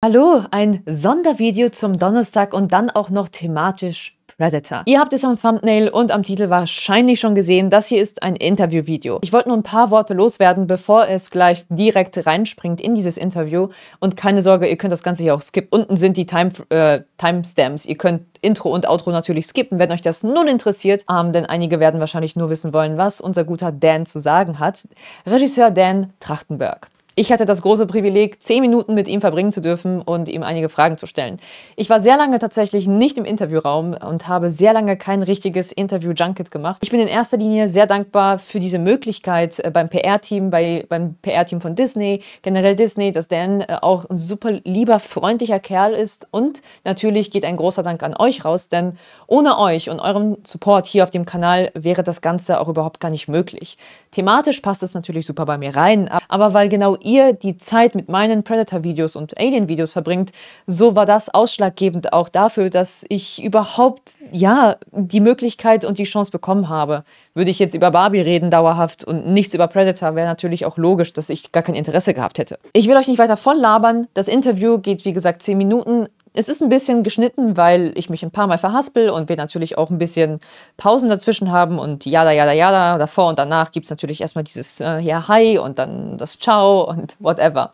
Hallo, ein Sondervideo zum Donnerstag und dann auch noch thematisch Predator. Ihr habt es am Thumbnail und am Titel wahrscheinlich schon gesehen, das hier ist ein Interviewvideo. Ich wollte nur ein paar Worte loswerden, bevor es gleich direkt reinspringt in dieses Interview. Und keine Sorge, ihr könnt das Ganze hier auch skippen. Unten sind die Timestamps. Ihr könnt Intro und Outro natürlich skippen, wenn euch das nun interessiert. Denn einige werden wahrscheinlich nur wissen wollen, was unser guter Dan zu sagen hat. Regisseur Dan Trachtenberg. Ich hatte das große Privileg, 10 Minuten mit ihm verbringen zu dürfen und ihm einige Fragen zu stellen. Ich war sehr lange tatsächlich nicht im Interviewraum und habe sehr lange kein richtiges Interview-Junket gemacht. Ich bin in erster Linie sehr dankbar für diese Möglichkeit beim PR-Team, beim PR-Team von Disney, generell Disney, dass Dan auch ein super lieber, freundlicher Kerl ist. Und natürlich geht ein großer Dank an euch raus, denn ohne euch und eurem Support hier auf dem Kanal wäre das Ganze auch überhaupt gar nicht möglich. Thematisch passt es natürlich super bei mir rein, aber weil genau ihr die Zeit mit meinen Predator-Videos und Alien-Videos verbringt, so war das ausschlaggebend auch dafür, dass ich überhaupt, ja, die Möglichkeit und die Chance bekommen habe. Würde ich jetzt über Barbie reden dauerhaft und nichts über Predator, wäre natürlich auch logisch, dass ich gar kein Interesse gehabt hätte. Ich will euch nicht weiter voll labern. Das Interview geht, wie gesagt, 10 Minuten. Es ist ein bisschen geschnitten, weil ich mich ein paar Mal verhaspel und wir natürlich auch ein bisschen Pausen dazwischen haben und jada, jada, jada. Davor und danach gibt es natürlich erstmal dieses ja, Hi und dann das Ciao und whatever.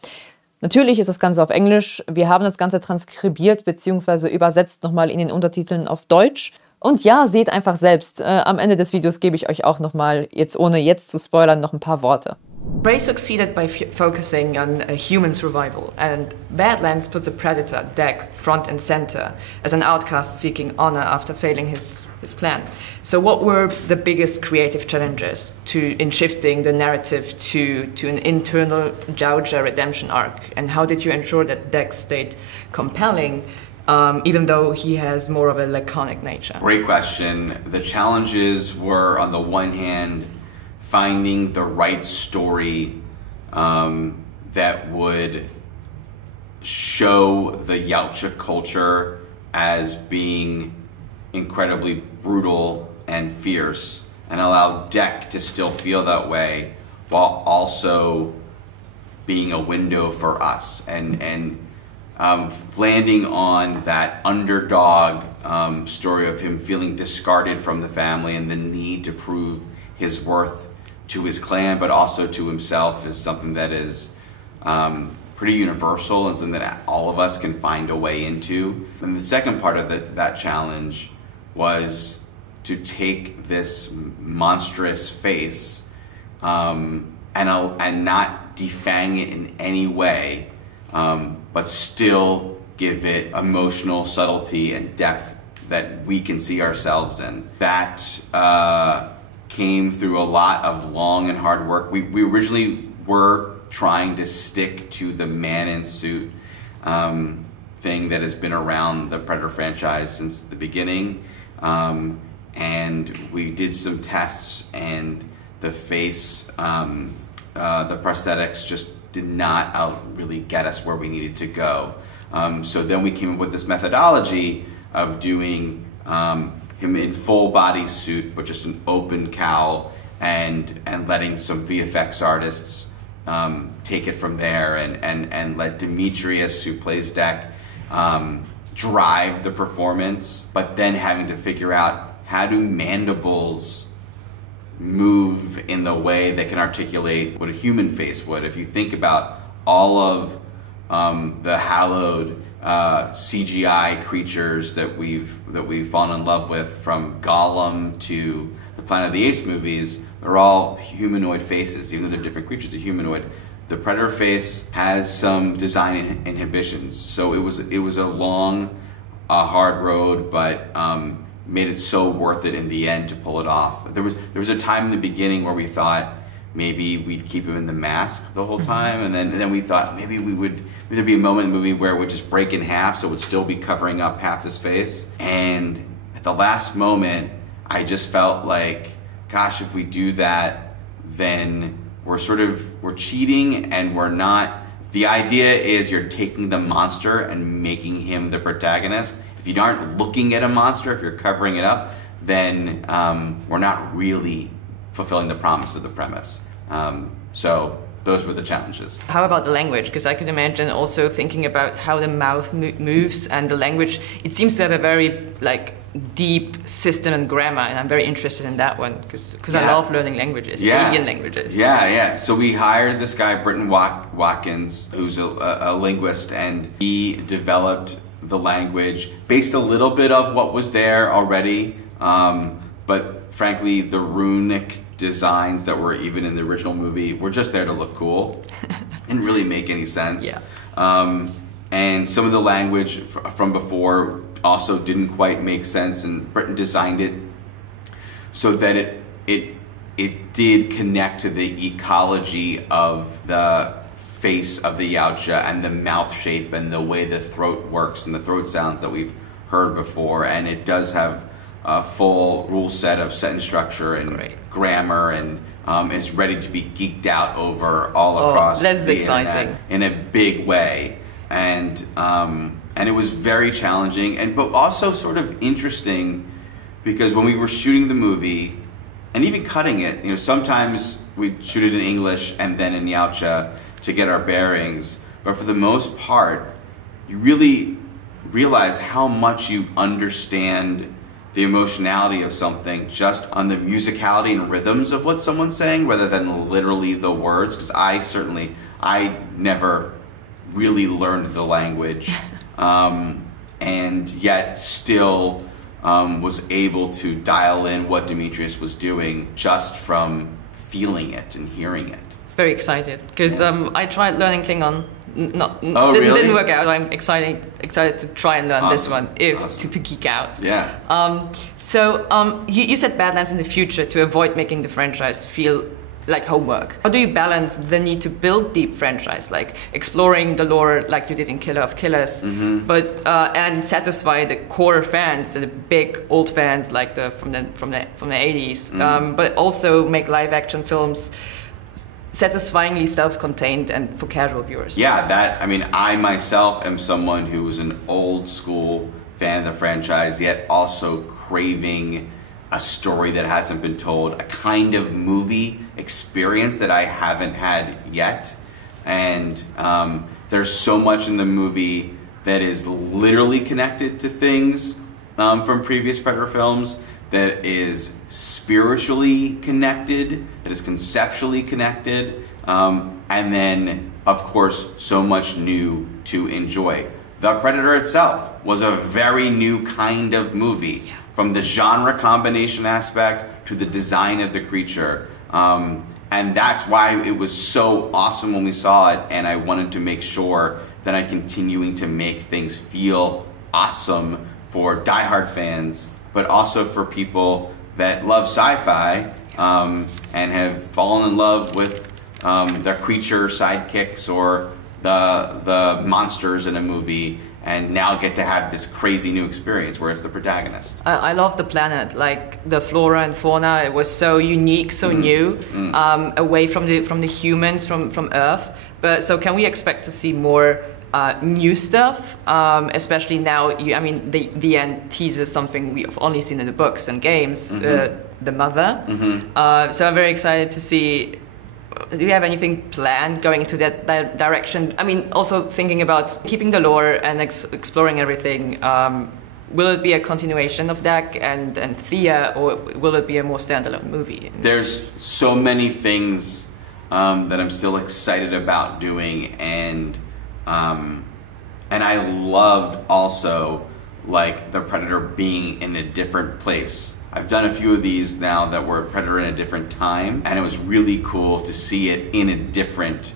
Natürlich ist das Ganze auf Englisch. Wir haben das Ganze transkribiert bzw. übersetzt nochmal in den Untertiteln auf Deutsch. Und ja, seht einfach selbst. Am Ende des Videos gebe ich euch auch nochmal, jetzt ohne jetzt zu spoilern, noch ein paar Worte. Bray succeeded by focusing on human survival, and Badlands puts a predator, Deck, front and center, as an outcast seeking honor after failing his clan. So what were the biggest creative challenges in shifting the narrative to an internal Gouger redemption arc, and how did you ensure that Deck stayed compelling even though he has more of a laconic nature? Great question. The challenges were, on the one hand, finding the right story that would show the Yautja culture as being incredibly brutal and fierce, and allow Deck to still feel that way while also being a window for us, and landing on that underdog story of him feeling discarded from the family and the need to prove his worth to his clan, but also to himself, is something that is pretty universal and something that all of us can find a way into. And the second part of that challenge was to take this monstrous face and not defang it in any way, but still give it emotional subtlety and depth that we can see ourselves in. That came through a lot of long and hard work. We originally were trying to stick to the man in suit thing that has been around the Predator franchise since the beginning. And we did some tests, and the face, the prosthetics just did not really get us where we needed to go. So then we came up with this methodology of doing him in full body suit, but just an open cowl, and letting some VFX artists take it from there, and let Demetrius, who plays Deck, drive the performance, but then having to figure out how do mandibles move in the way that can articulate what a human face would. If you think about all of the hallowed CGI creatures that we've fallen in love with, from Gollum to the Planet of the Apes movies, they're all humanoid faces. Even though they're different creatures, they're humanoid. The Predator face has some design inhibitions, so it was a long, hard road, but made it so worth it in the end to pull it off. There was a time in the beginning where we thought maybe we'd keep him in the mask the whole time, and then we thought maybe there'd be a moment in the movie where it would just break in half, so it would still be covering up half his face. And at the last moment, I just felt like, gosh, if we do that, then we're cheating, and we're not. The idea is you're taking the monster and making him the protagonist. If you aren't looking at a monster, if you're covering it up, then we're not really fulfilling the promise of the premise. So those were the challenges. How about the language? Because I could imagine also thinking about how the mouth moves and the language. It seems to have a very like deep system and grammar, and I'm very interested in that one because I love learning languages, alien languages. Yeah. So we hired this guy, Britton Watkins, who's a linguist, and he developed the language based a little bit of what was there already, but frankly, the runic designs that were even in the original movie were just there to look cool. Didn't really make any sense. Yeah. And some of the language from before also didn't quite make sense, and Britton designed it so that it did connect to the ecology of the face of the Yautja and the mouth shape and the way the throat works and the throat sounds that we've heard before. And it does have a full rule set of sentence structure and grammar, and is ready to be geeked out over all across the internet in a big way. And it was very challenging, but also sort of interesting, because when we were shooting the movie and even cutting it, sometimes we'd shoot it in English and then in Yautja to get our bearings, but for the most part, you really realize how much you understand the emotionality of something just on the musicality and rhythms of what someone's saying rather than literally the words, because I never really learned the language, and yet still was able to dial in what Demetrius was doing just from feeling it and hearing it. Very excited because I tried learning Klingon. Really? Didn't work out. I'm excited to try and learn this one to geek out. Yeah. You said Badlands in the future to avoid making the franchise feel like homework. How do you balance the need to build deep franchise, like exploring the lore like you did in Killer of Killers, but and satisfy the core fans, the big old fans like from the 80s, but also make live action films satisfyingly self-contained and for casual viewers? Yeah, I myself am someone who was an old school fan of the franchise, yet also craving a story that hasn't been told, a kind of movie experience that I haven't had yet. And there's so much in the movie that is literally connected to things from previous Predator films, that is spiritually connected, that is conceptually connected, and then, of course, so much new to enjoy. The Predator itself was a very new kind of movie, from the genre combination aspect to the design of the creature. And that's why it was so awesome when we saw it, and I wanted to make sure that I'm continuing to make things feel awesome for diehard fans, but also for people that love sci-fi and have fallen in love with the creature sidekicks or the monsters in a movie, and now get to have this crazy new experience where it's the protagonist. I love the planet, like the flora and fauna. It was so unique, so new, away from the humans, from Earth. But so can we expect to see more new stuff, especially now? The end teases something we've only seen in the books and games, the mother. So I'm very excited to see. Do you have anything planned going into that direction? Also thinking about keeping the lore and exploring everything. Will it be a continuation of Dak and Thea, or will it be a more standalone movie? There's so many things that I'm still excited about doing, and I loved also like the Predator being in a different place. I've done a few of these now that were Predator in a different time, and it was really cool to see it in a different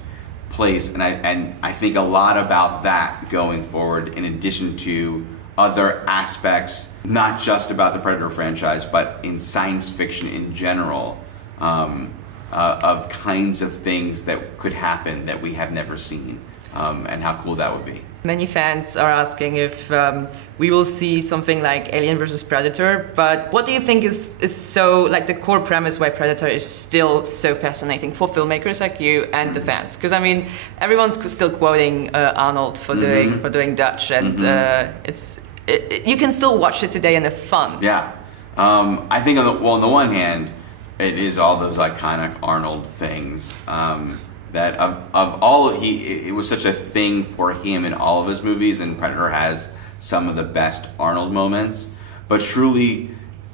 place. And I think a lot about that going forward, in addition to other aspects, not just about the Predator franchise, but in science fiction in general, of kinds of things that could happen that we have never seen, and how cool that would be. Many fans are asking if we will see something like Alien vs. Predator, but what do you think is so, like, the core premise why Predator is still so fascinating for filmmakers like you and the fans? Because everyone's still quoting Arnold for doing Dutch, and you can still watch it today and have fun. Yeah, I think on the one hand, it is all those iconic Arnold things. that of all, it was such a thing for him in all of his movies, and Predator has some of the best Arnold moments. But truly,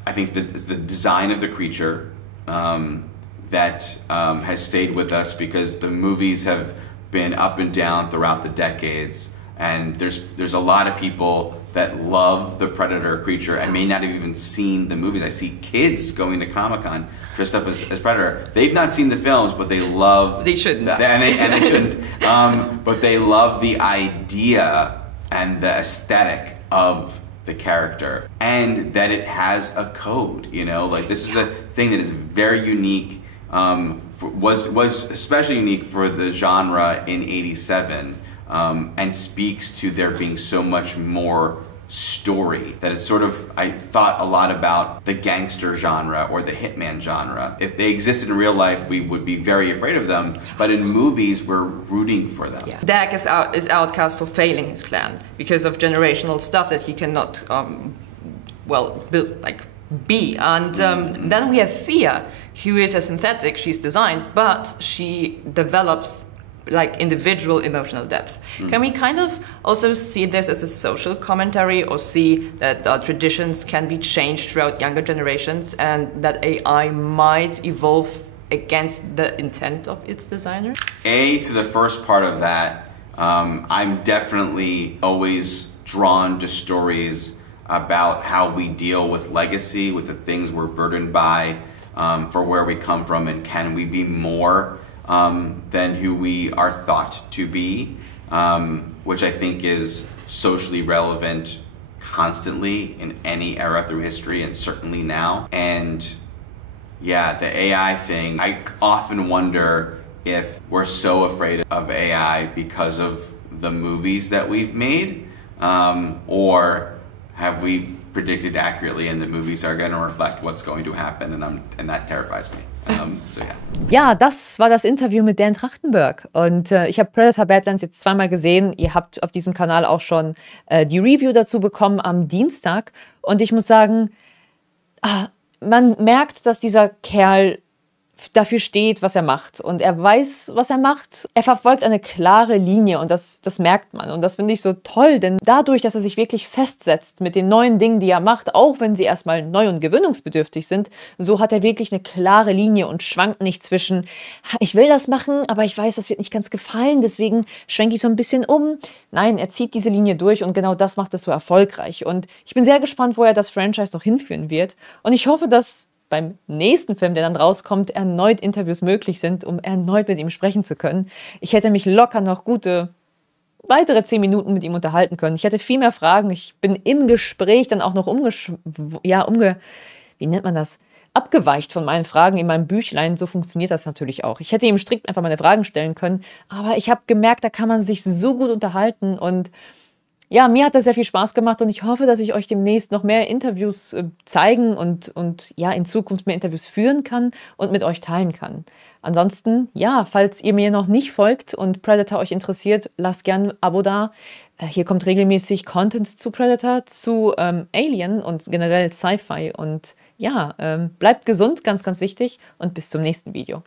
I think that it's the design of the creature that has stayed with us, because the movies have been up and down throughout the decades, and there's a lot of people that love the Predator creature and may not have even seen the movies. I see kids going to Comic-Con dressed up as Predator. They've not seen the films, but they love... They shouldn't. And they shouldn't. But they love the idea and the aesthetic of the character, and that it has a code, you know? Like, this is a thing that is very unique, was especially unique for the genre in '87, and speaks to there being so much more story, that it's sort of, I thought a lot about the gangster genre or the hitman genre. If they existed in real life, we would be very afraid of them, but in movies, we're rooting for them. Yeah. Dak is outcast for failing his clan because of generational stuff that he cannot, be. And then we have Thea, who is a synthetic, she's designed, but she develops like individual emotional depth. Can we kind of also see this as a social commentary, or see that traditions can be changed throughout younger generations, and that AI might evolve against the intent of its designer? To the first part of that, I'm definitely always drawn to stories about how we deal with legacy, with the things we're burdened by, for where we come from, and can we be more than who we are thought to be, which I think is socially relevant constantly in any era through history, and certainly now. And yeah, the AI thing, I often wonder if we're so afraid of AI because of the movies that we've made, or have we predicted accurately and the movies are going to reflect what's going to happen, and that terrifies me. So, yeah. Ja, das war das Interview mit Dan Trachtenberg. Und ich habe Predator Badlands jetzt zweimal gesehen. Ihr habt auf diesem Kanal auch schon die Review dazu bekommen am Dienstag. Und ich muss sagen, man merkt, dass dieser Kerl dafür steht, was er macht. Und er weiß, was er macht. Er verfolgt eine klare Linie, und das merkt man. Und das finde ich so toll, denn dadurch, dass er sich wirklich festsetzt mit den neuen Dingen, die er macht, auch wenn sie erstmal neu und gewöhnungsbedürftig sind, so hat er wirklich eine klare Linie und schwankt nicht zwischen, ich will das machen, aber ich weiß, das wird nicht ganz gefallen, deswegen schwenke ich so ein bisschen um. Nein, er zieht diese Linie durch, und genau das macht es so erfolgreich. Und ich bin sehr gespannt, wo er das Franchise noch hinführen wird. Und ich hoffe, dass beim nächsten Film, der dann rauskommt, erneut Interviews möglich sind, um erneut mit ihm sprechen zu können. Ich hätte mich locker noch gute weitere 10 Minuten mit ihm unterhalten können. Ich hätte viel mehr Fragen. Ich bin im Gespräch dann auch noch wie nennt man das? Abgeweicht von meinen Fragen in meinem Büchlein. So funktioniert das natürlich auch. Ich hätte ihm strikt einfach meine Fragen stellen können, aber ich habe gemerkt, da kann man sich so gut unterhalten, und ja, mir hat das sehr viel Spaß gemacht, und ich hoffe, dass ich euch demnächst noch mehr Interviews zeigen und ja, in Zukunft mehr Interviews führen kann und mit euch teilen kann. Ansonsten, ja, falls ihr mir noch nicht folgt und Predator euch interessiert, lasst gerne ein Abo da. Hier kommt regelmäßig Content zu Predator, zu Alien und generell Sci-Fi. Und ja, bleibt gesund, ganz, ganz wichtig, und bis zum nächsten Video.